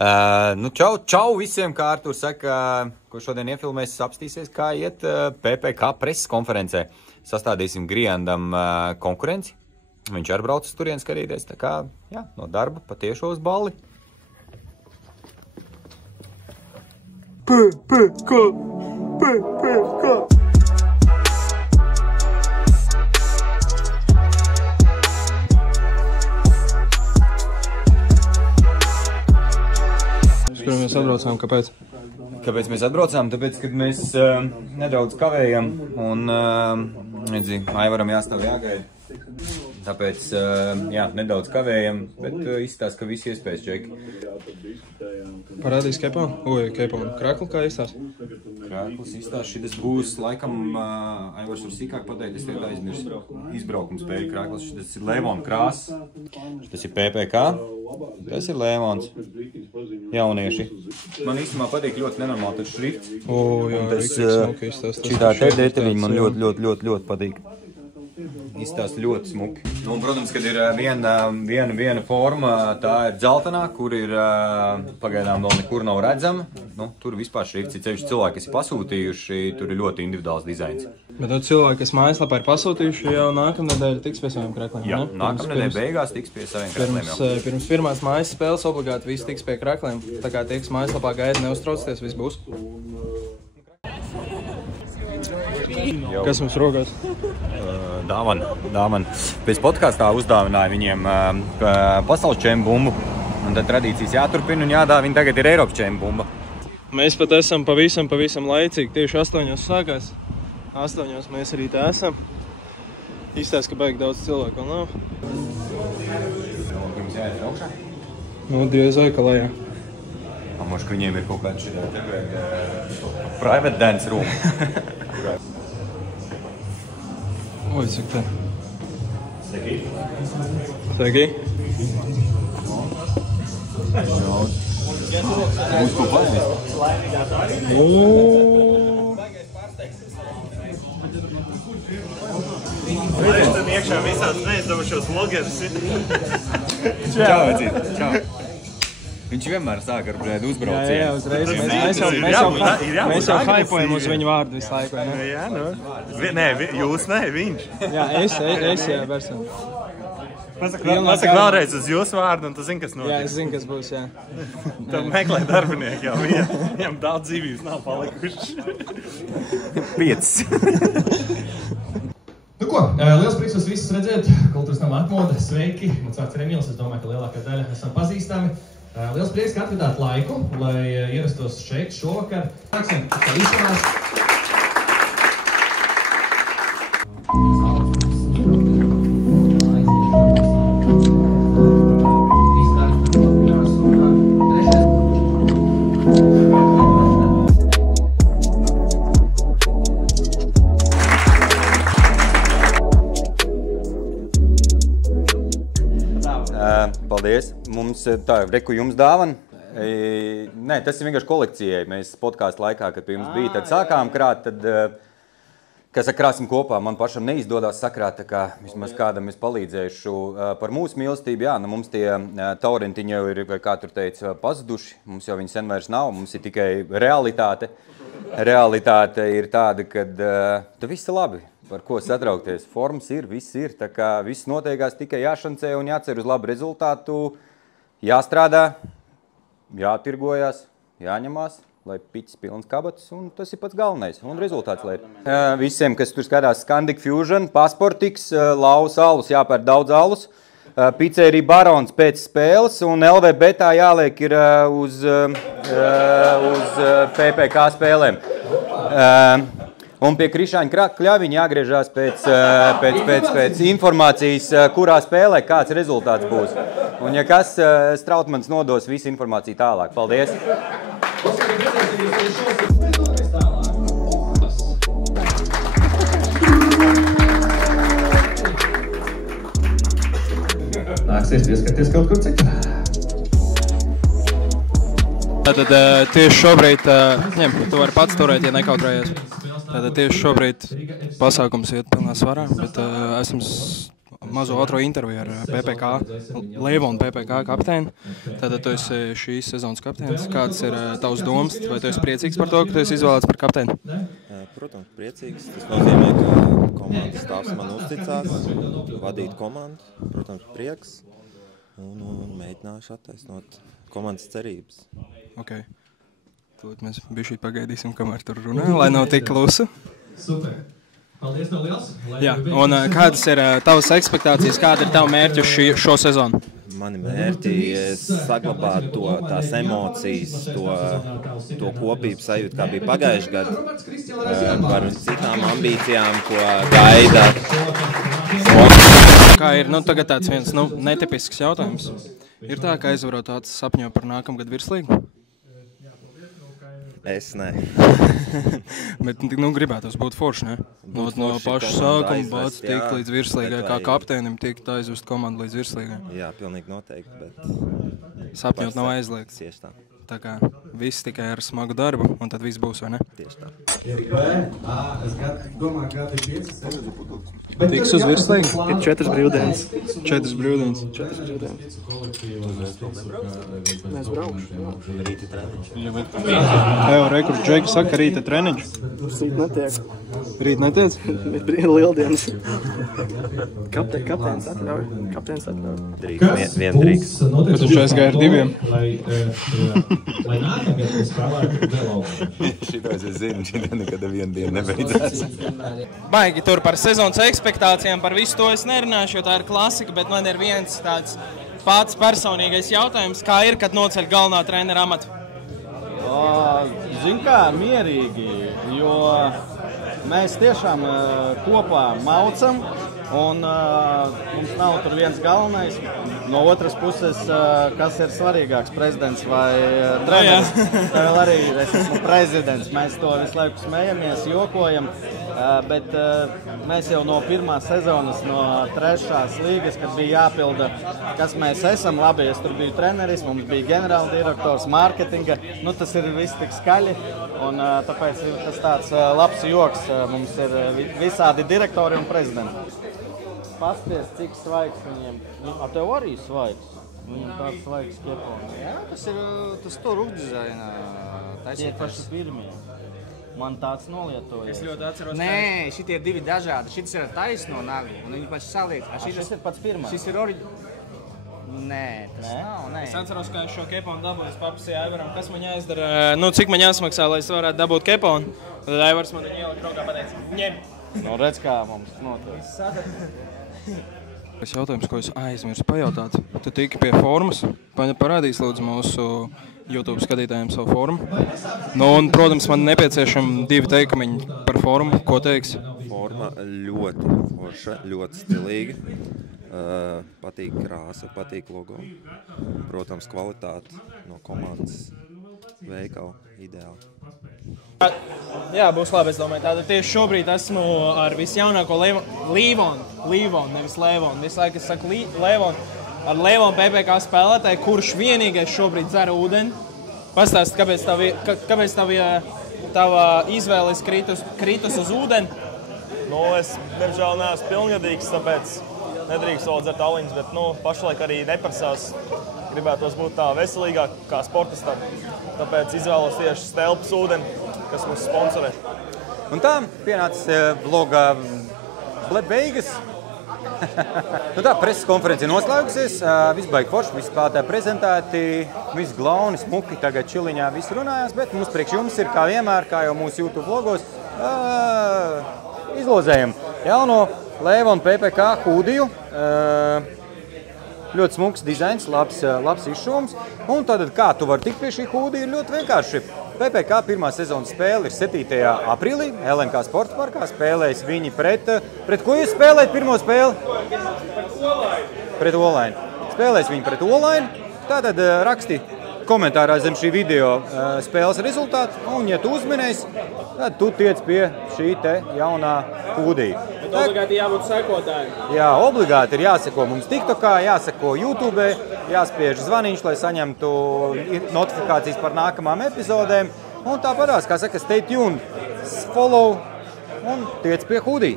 Čau visiem, kā Artur saka, ko šodien iefilmēs, apstīsies, kā iet PPK preses konferencē. Sastādīsim Grijandam konkurenci. Viņš arī brauc uz turien skatīties, tā kā, jā, no darba patiešo uz balli. PPK! Kur mēs atbraucām, kāpēc? Kāpēc mēs atbraucām? Tāpēc, kad mēs nedaudz kavējam un, Aivaram jāstāv jāgaida. Tāpēc, jā, nedaudz kavējam, bet izstās, ka visi iespējas čeki. Parādīs keponu? Keponu. Kraklu kā izstās? Krakls izstās, šitas būs, laikam, Aivars var sīkāk pateikt, es tiek aizmirsu izbraukums spēļu krakls. Šitas ir Lēvona krās, šitas ir PPK, tas ir Lēvons, jaunieši. Man īstumā patīk ļoti nenormāli tas šrifts. Jā, šitā te detaļiņa man ļoti patīk. Izstās ļoti smuki. Nu, un, protams, kad ir viena forma, tā ir dzeltenā, kur ir pagaidām vēl nekur nav redzama. Nu, tur vispār šrifts ir ceļš cilvēki, kas ir pasūtījuši, tur ir ļoti individuāls dizains. Bet tad cilvēki, kas mājaslapā ir pasūtījuši, jau nākamnedēļ tiks pie saviem krakliem, jā, ne? Nākamnedēļ beigās tiks pie saviem krakliem jau. Pirms pirmās mājas spēles obligāti visi tiks pie krakliem. Tā kā tie, kas mājaslapā gaida, neuztraucieties, viss būs. Kas mums rokās? Dāvana. Pēc podkāstā uzdāvināja viņiem pasaules čempu bumbu. Un tad tradīcijas jāturpina un jādāvina tagad ir Eiropas čempu bumba. Mēs pat esam pavisam laicīgi. Tieši 8 sākās. 8 mēs arī tā esam. Izstāst, ka baigi daudz cilvēku vēl nav. Pirms jāiet augšā? Nu, diezai, ka lejā. Moš, ka viņiem ir kaut kāds private dance room. Oi, cik te? Seki? Seki? Būs ko paņēst? Es tam iekšā visās neizdevušos vlogerus. Čau, vecīt, čau. Viņš vienmēr sāk ar uzbraucienu. Jā, uzreiz. Mēs jau haipojam uz viņu vārdu visu laiku, vai ne? Jā, nu. Nē, jūs ne, viņš. Jā, es jā, personu. Pasaka vēlreiz uz jūsu vārdu, un tu zini, kas notiks. Jā, es zinu, kas būs, jā. Tev meklē darbinieki jau, viņam daudz dzīvības nav palikuši. 5. Nu ko, liels prieks jūs visus redzēt. Kultūras nama Atmoda, sveiki. Mans vārds ir Emīls, es domāju, ka lielākā daļa esam pazīstami. Liels prieks, ka atvedāt laiku, lai ierastos šeit šovakar. Sāksim, kā izsanās. Paldies. Mums tā, reku jums dāvana. Nē, tas ir vienkārši kolekcijai. Mēs podkāstu laikā, kad pie jums bija, tad sākām krāt, tad, kas krāsim kopā, man pašam neizdodas sakrāt, tā kā vismaz kādam es palīdzēšu par mūsu mīlestību. Jā, nu mums tie taurentiņi jau ir, vai kā tur teica, pazuduši. Mums jau viņi sen vairs nav, mums ir tikai realitāte. Realitāte ir tāda, kad tu viss ir labi. Par ko satraukties. Formas ir, viss ir, tā kā viss noteikās tikai jāšancē un jācer uz labu rezultātu, jāstrādā, jātirgojās, jāņemās, lai piķis pilns kabatas, un tas ir pats galvenais, un rezultāts, lai ir. Visiem, kas tur skatās Scandic Fusion, Pasportiks, Laus alus, jāpēr daudz alus, Pizzerija Barons pēc spēles, un LV betā jāliek ir uz PPK spēlēm. Un pie Krišāņa Kļaviņa jāgriežās pēc informācijas, kurā spēlē, kāds rezultāts būs. Un ja kas, Strautmans nodos visu informāciju tālāk. Paldies! Nāksies pieskarties kaut kur citur. Tātad tieši šobrīd, tu vari pats turēt, ja nekautrējies. Tātad tieši šobrīd pasākums iet pilnā svarā, bet esam mazo ātro interviju ar PPK, Leivonu PPK kapteini. Tātad tu esi šīs sezonas kapteinis. Kāds ir tavs domas? Vai tu esi priecīgs par to, ka tu esi izvēlēts par kapteini? Protams, priecīgs. Tas nozīmē, ka komandas stāvs man uzticās, vadīt komandu. Protams, prieks. Un mēģināšu attaisnot komandas cerības. Ok. Tūlīt mēs bišķi pagaidīsim, kamēr tur runā, lai nav tik klusu. Super. Paldies no liels. Jā, un kādas ir tavas ekspektācijas, kāda ir tava mērķi uz šo sezonu? Mani mērķi saglabāt tās emocijas, to kopību sajūtu, kā bija pagājuši gadu, par citām ambīcijām, ko gaida. Kā ir, tagad tāds viens, netipisks jautājums. Ir tā, ka aizvarot acis sapņo par nākamgad virslīgu? Es ne. Bet, gribētos būt forši, ne? No paša sākuma bāc tikt līdz virslīgai, kā kapteinim tikt aizvest komandu līdz virslīgai. Jā, pilnīgi noteikti, bet... Sapņot nav aizliegts. Tieši tā. Tā kā viss tikai ar smagu darbu, un tad viss būs, vai ne? Tieši tā. Tiks uz virslīgu? Ir 4 brīvdienas. 4 brīvdienas. Mēs braukšu. Rīti treniņš. Tev rekurds Džeki saka, rīta treniņš. Rīt netiek. Rīt netiec? Ir lieldienas. Kapteinis atļauj. Drīkst, vien drīkst. Bet tu šais gāji ar diviem. Lai nākamgad mēs spēlētu vēl augstu. Šitos es zinu, šitā nekad vienu dienu nebeidzās. Baigi tur par sezonas ekspektācijām, par visu to es nerunāšu, jo tā ir klasika, bet man ir viens tāds pats personīgais jautājums, kā ir, kad noceļ galvenā trenera amatu? Zin kā, mierīgi, jo mēs tiešām kopā maucam, un mums nav tur viens galvenais. No otras puses, kas ir svarīgāks, prezidents vai treneris? Tā vēl arī es esmu prezidents. Mēs to visu laiku smejamies, jokojam, bet mēs jau no pirmās sezonas, no 3. līgas, kad bija jāpilda, kas mēs esam, labi, es tur biju treneris, mums bija ģenerāldirektors, mārketinga, tas ir viss tik skaļi, un tāpēc ir tas tāds labs joks, mums ir visādi direktori un prezidenti. Pasties, cik svaigs viņiem. Tev arī svaigs. Viņam tāds svaigs kepons. Jā, tas tur uzdizaina. Tie paši pirmie. Man tāds nolietoja. Es ļoti atceros. Nē, šitie ir divi dažādi. Šis ir ar taisno nagu, un viņi paši saliek. Šis ir pats pirmais. Šis ir Nē, tas nav, nē. Es atceros, ka es šo keponu dabūju, es paprasīju Aivaram, kas man jāizdara, cik man jāsmaksā, lai es varētu dabūt keponu. Tad Aivars man viņu ielika rokā pateica, ņem. Redz, kā mums notiek. Es jautājums, ko es aizmirsu pajautāt. Tu tiki pie formas, parādīs lūdzu mūsu YouTube skatītājiem savu formu. Un, protams, man nepieciešami 2 teikumiņi par formu. Ko teiks? Forma ļoti forša, ļoti stilīga. Patīk krāsa, patīk logo. Protams, kvalitāte no komandas veikala ideāli. Jā, būs labi, es domāju. Tātad tieši šobrīd esmu ar visjaunāko Leivonu, nevis Leivonu. Visu laiku es saku Leivonu. Ar Leivonu PPK spēlētāju, kurš vienīgais šobrīd dzer ūdeni. Pastāst, kāpēc tava izvēles kritus uz ūdeni? Es, diemžēl, neesmu pilngadīgs, tāpēc nedrīkst vēl dzert aliņas, bet pašlaik arī neprasās. Gribētos būt tā veselīgāk kā sportistam. Tāpēc izvēlos tieši Stelpas ūdeni, kas mūs sponsorē. Un tā pienācis vloga beigas. Tā preses konference ir noslēgusies, viss baigi forši, visi spēlētāji prezentēti, visi glauni, smuki, tagad čiliņā visi runājās, bet mums priekš jums ir kā vienmēr, kā jau mūsu YouTube vlogos, izlozējam jauno Leivonu PPK hūdiju. Ļoti smuks dizains, labs izšūms. Un tad, kā tu vari tikt pie šī hūdija, ir ļoti vienkārši. PPK pirmā sezonas spēle ir 7. aprīlī, LNK sporta parkā. Spēlēs viņi pret ko jūs spēlējat pirmo spēli? Pret Olaini. Spēlēs viņi pret Olaini. Tātad raksti komentārā zem šī video spēles rezultātu. Un, ja tu uzminēsi, tad tu tiec pie šī te jaunā hūdija. Bet obligāti jābūt sekotājiem. Jā, obligāti ir jāseko mums TikTokā, jāseko YouTube, jāspiež zvaniņš, lai saņemtu notifikācijas par nākamām epizodēm. Un tāpatās, kā saka, stay tuned, follow un tiec pie hūdija.